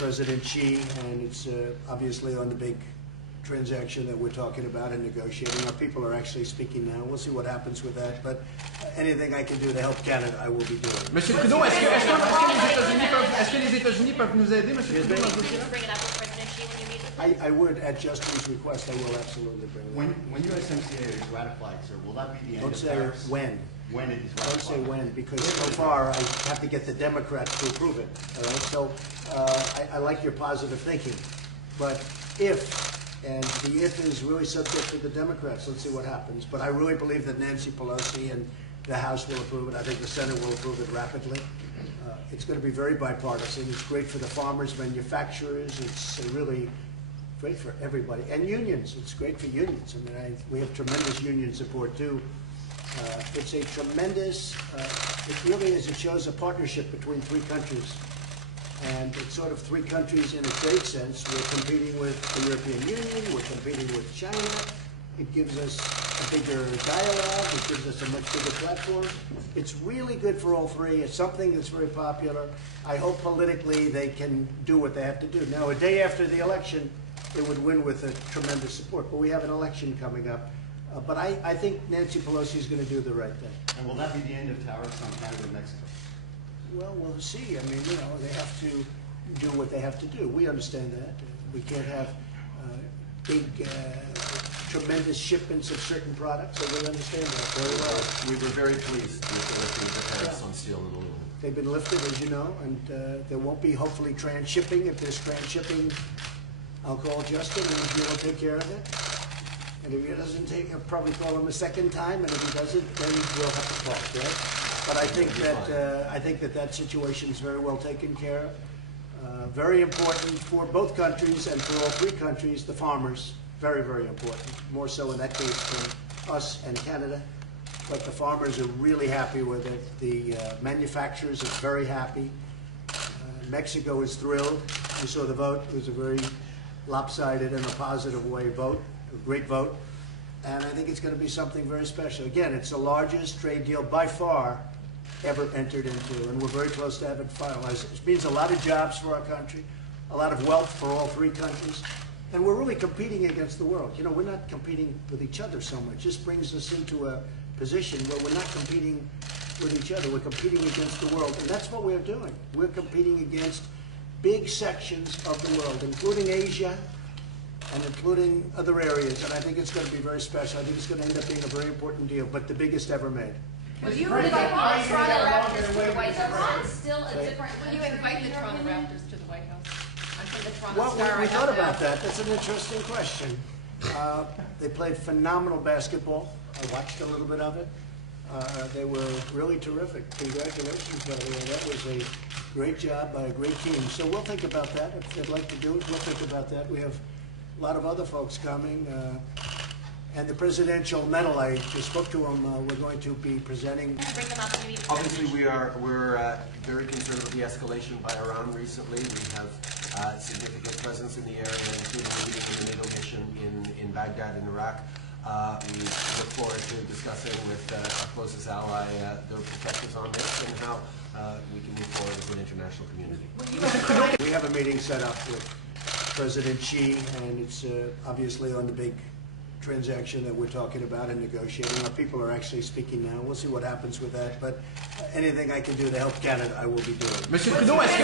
President Xi, and it's obviously on the big transaction that we're talking about and negotiating. Our people are actually speaking now. We'll see what happens with that, but anything I can do to help Canada, I will be doing. Monsieur Trudeau, est-ce que les États-Unis peuvent nous aider, Monsieur Trudeau, dans ce dossier-là? I would, at Justin's request, I will absolutely bring it up. When USMCA is ratified, sir, will that be the end Don't of say tariffs? when. When it is ratified. Don't say when, because so far I have to get the Democrats to approve it. All right? So I like your positive thinking. But if, and the if is really subject to the Democrats, let's see what happens. But I really believe that Nancy Pelosi and the House will approve it. I think the Senate will approve it rapidly. It's going to be very bipartisan. It's great for the farmers, manufacturers. It's really great for everybody. And unions. It's great for unions. I mean, we have tremendous union support, too. It's a tremendous, it really is, it shows a partnership between three countries. And it's sort of three countries in a trade sense. We're competing with the European Union, we're competing with China. It gives us a bigger dialogue, it gives us a much bigger platform. It's really good for all three. It's something that's very popular. I hope politically they can do what they have to do. Now, a day after the election, they would win with a tremendous support. But we have an election coming up. But I think Nancy Pelosi is going to do the right thing. And will that be the end of tariffs on Canada and Mexico? Well, we'll see. I mean, you know, they have to do what they have to do. We understand that. We can't have big, tremendous shipments of certain products, so we understand that very well. We were very pleased with the lifting of the tariffs on steel and aluminum. They've been lifted, as you know, and there won't be, hopefully, transshipping. If there's transshipping, I'll call Justin, and he'll take care of it. And if he doesn't take, I'll probably call him a second time, and if he doesn't, then we'll have to talk, right? But I think that situation is very well taken care of. Very important for both countries and for all three countries, the farmers, very, very important. More so in that case than us and Canada. But the farmers are really happy with it. The manufacturers are very happy. Mexico is thrilled. We saw the vote. It was a very lopsided in a positive way vote, a great vote. And I think it's going to be something very special. Again, it's the largest trade deal by far ever entered into, and we're very close to have it finalized. It means a lot of jobs for our country, a lot of wealth for all three countries, and we're really competing against the world. You know, we're not competing with each other so much. This brings us into a position where we're not competing with each other. We're competing against the world, and that's what we're doing. We're competing against big sections of the world, including Asia, and including other areas, and I think it's going to be very special. I think it's going to end up being a very important deal, but the biggest ever made. Would you invite the Toronto Raptors to the White House? Still a different. Would you invite the Toronto Raptors to the White House? Well, we thought about that. That's an interesting question. They played phenomenal basketball. I watched a little bit of it. They were really terrific. Congratulations, by the way. That was a great job by a great team. So we'll think about that. If they'd like to do it, we'll think about that. We have a lot of other folks coming. And the presidential medal, I just spoke to him, we're going to be presenting. Obviously, we're very concerned with the escalation by Iran recently. We have significant presence in the area, including a meeting in the NATO mission in Baghdad in Iraq. We look forward to discussing with our closest ally their perspectives on this and how we can move forward as an international community. We have a meeting set up with President Xi, and it's obviously on the big transaction that we're talking about and negotiating. Our people are actually speaking now. We'll see what happens with that, but anything I can do to help Canada, I will be doing. Monsieur Trudeau, est-ce que